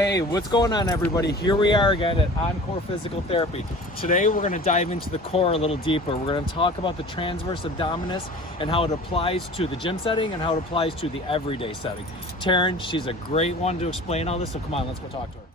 Hey, what's going on, everybody? Here we are again at Encore Physical Therapy. Today we're going to dive into the core a little deeper. We're going to talk about the transverse abdominis and how it applies to the gym setting and how it applies to the everyday setting. Taryn, she's a great one to explain all this, so come on, let's go talk to her.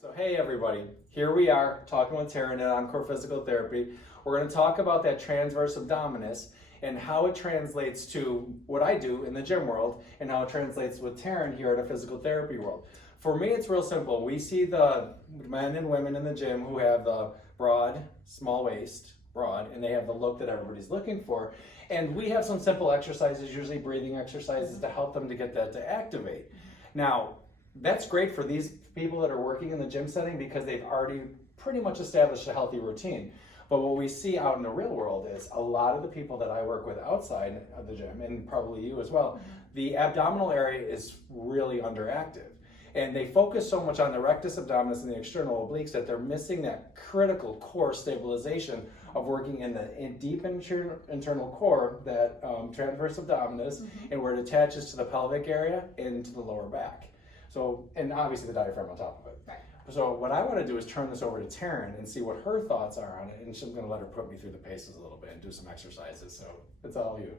So hey everybody, here we are talking with Taryn at Encore Physical Therapy. We're going to talk about that transverse abdominis and how it translates to what I do in the gym world and how it translates with Taryn here at a physical therapy world. For me, it's real simple. We see the men and women in the gym who have the broad, small waist, broad, and they have the look that everybody's looking for. And we have some simple exercises, usually breathing exercises, to help them to get that to activate. Now, that's great for these people that are working in the gym setting because they've already pretty much established a healthy routine. But what we see out in the real world is a lot of the people that I work with outside of the gym, and probably you as well, the abdominal area is really underactive. And they focus so much on the rectus abdominis and the external obliques that they're missing that critical core stabilization of working in the deep internal core, that transverse abdominis, and where it attaches to the pelvic area and to the lower back. So, and obviously the diaphragm on top of it. Right. So what I want to do is turn this over to Taryn and see what her thoughts are on it, and I'm going to let her put me through the paces a little bit and do some exercises. So it's all you.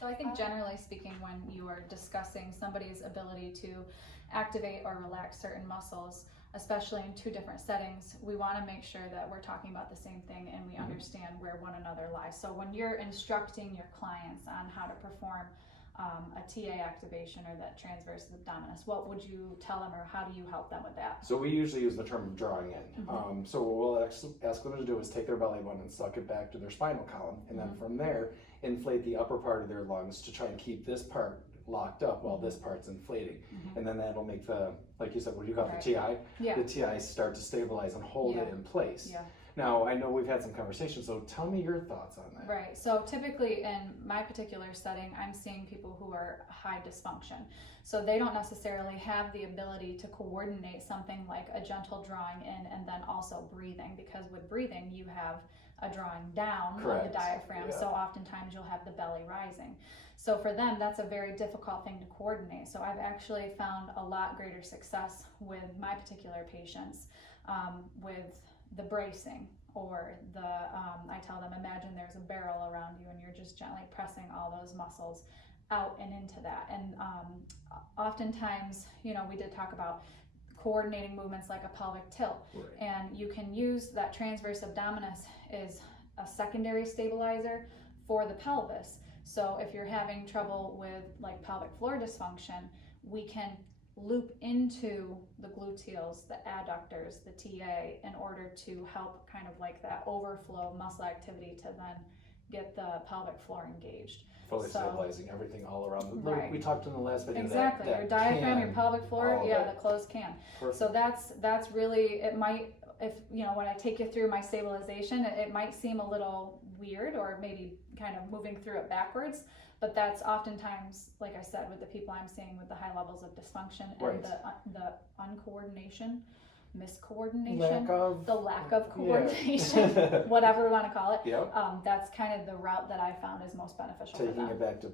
So I think generally speaking, when you are discussing somebody's ability to activate or relax certain muscles, especially in two different settings, we want to make sure that we're talking about the same thing and we understand where one another lies. So when you're instructing your clients on how to perform a TA activation or that transverse abdominis, what would you tell them, or how do you help them with that? So we usually use the term drawing in. So what we'll ask them to do is take their belly button and suck it back to their spinal column, and then from there inflate the upper part of their lungs to try and keep this part locked up while this part's inflating. And then that'll make the, like you said, what do you call it, the TI? Yeah. The TI start to stabilize and hold it in place. Yeah. Now, I know we've had some conversations, so tell me your thoughts on that. Right. So typically in my particular setting, I'm seeing people who are high dysfunction. So they don't necessarily have the ability to coordinate something like a gentle drawing in and then also breathing, because with breathing, you have a drawing down of the diaphragm. So oftentimes you'll have the belly rising. So for them, that's a very difficult thing to coordinate. So I've actually found a lot greater success with my particular patients with the bracing, or the I tell them, imagine there's a barrel around you and you're just gently pressing all those muscles out and into that. And oftentimes, you know, we did talk about coordinating movements like a pelvic tilt, and you can use that transverse abdominis as a secondary stabilizer for the pelvis. So if you're having trouble with like pelvic floor dysfunction, we can loop into the gluteals, the adductors, the TA, in order to help kind of like that overflow muscle activity to then get the pelvic floor engaged. Fully stabilizing everything all around. We talked in the last video. Exactly. Your diaphragm, your pelvic floor, the closed can. Perfect. So that's really, it might, if you know, when I take you through my stabilization, it might seem a little weird or maybe kind of moving through it backwards. But that's oftentimes, like I said, with the people I'm seeing with the high levels of dysfunction and the uncoordination, miscoordination, the lack of coordination, whatever we want to call it. That's kind of the route that I found is most beneficial. Taking it back to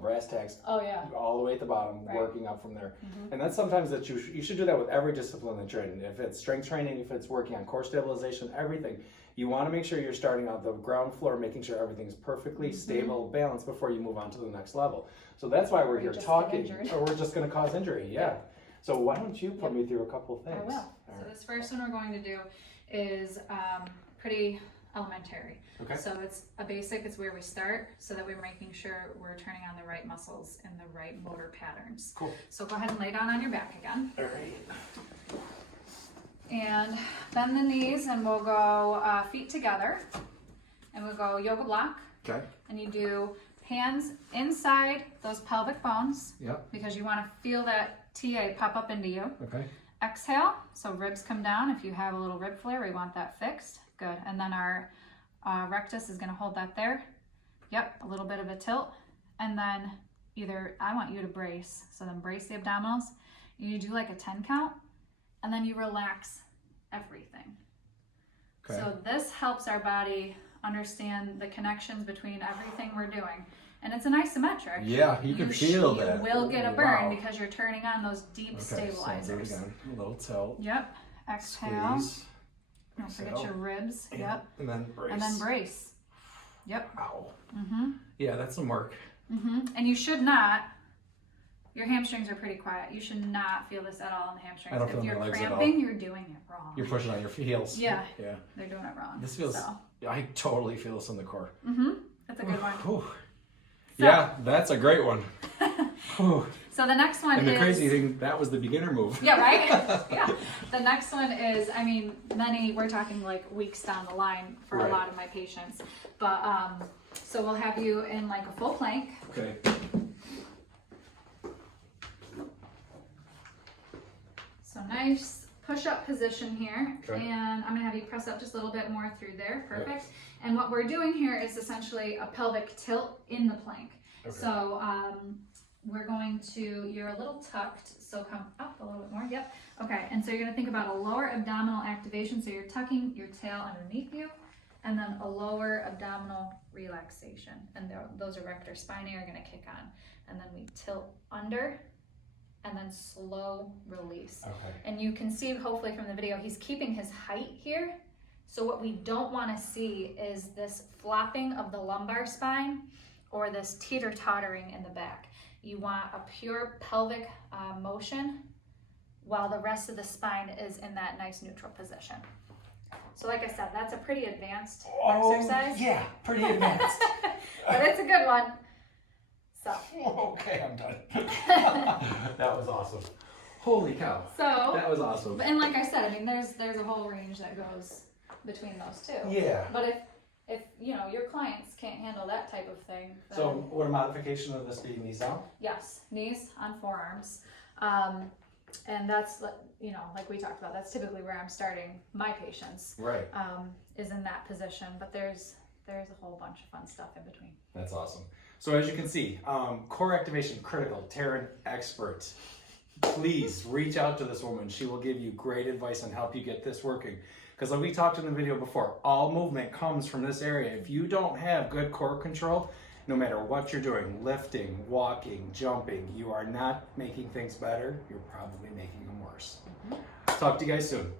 brass tacks. Oh yeah. All the way at the bottom, working up from there. And that's sometimes that you should do that with every discipline in training. If it's strength training, if it's working on core stabilization, everything. You want to make sure you're starting out the ground floor, making sure everything's perfectly stable, balanced before you move on to the next level. So that's why we're here talking, or we're just going to cause injury. So why don't you put me through a couple of things? I will. So this first one we're going to do is pretty elementary. Okay. So it's a basic, it's where we start, so that we're making sure we're turning on the right muscles and the right motor patterns. Cool. So go ahead and lay down on your back again. All right. And bend the knees, and we'll go feet together, and we'll go yoga block. Okay. And you do hands inside those pelvic bones. Yep. Because you want to feel that TA pop up into you. Okay. Exhale, so ribs come down. If you have a little rib flare, we want that fixed. Good. And then our rectus is going to hold that there. Yep, a little bit of a tilt. And then either, I want you to brace. So then brace the abdominals. You do like a 10 count. And then you relax everything. Okay. So this helps our body understand the connections between everything we're doing. and it's an isometric. Yeah, you can feel that. You will get a burn Wow. because you're turning on those deep stabilizers. So a little tilt. Yep. Exhale. Squeeze. Don't forget your ribs. Yep. And then brace. And then brace. Yep. Ow. Mm-hmm. Yeah, that's some work. Mm-hmm. And you should not. Your hamstrings are pretty quiet. You should not feel this at all in the hamstrings. I don't feel if you're my legs at all. cramping, you're doing it wrong. You're pushing on your heels. Yeah. Yeah. They're doing it wrong. This feels. So. I totally feel this in the core. Mm-hmm. That's a good one. Whew. So, Yeah, that's a great one. So the next one And the is. crazy thing, that was the beginner move. Yeah, right? Yeah. The next one is, I mean, we're talking like weeks down the line for Right. a lot of my patients. But, so we'll have you in like a full plank. Okay. So nice push-up position here. Okay. And I'm gonna have you press up just a little bit more through there. Perfect. And what we're doing here is essentially a pelvic tilt in the plank. Okay. So we're going to, you're a little tucked, so come up a little bit more. Yep. Okay. And so you're gonna think about a lower abdominal activation. So you're tucking your tail underneath you, and then a lower abdominal relaxation. And those erector spinae are gonna kick on. And then we tilt under, and then slow release. Okay. And you can see hopefully from the video, he's keeping his height here. So what we don't want to see is this flopping of the lumbar spine or this teeter-tottering in the back. You want a pure pelvic motion while the rest of the spine is in that nice neutral position. So like I said, that's a pretty advanced exercise. Yeah, pretty advanced. But it's a good one. So. Okay, I'm done. That was awesome. Holy cow. So. That was awesome. And like I said, I mean, there's a whole range that goes between those two. Yeah. But if you know your clients can't handle that type of thing, then So, would a modification of this be knees down? yes, knees on forearms, and that's like we talked about. That's typically where I'm starting my patients. Right. Is in that position, but there's a whole bunch of fun stuff in between. That's awesome. So as you can see, core activation critical. Taryn, expert. Please reach out to this woman. She will give you great advice and help you get this working. Because like we talked in the video before, all movement comes from this area. If you don't have good core control, no matter what you're doing, lifting, walking, jumping, you are not making things better. You're probably making them worse. Talk to you guys soon.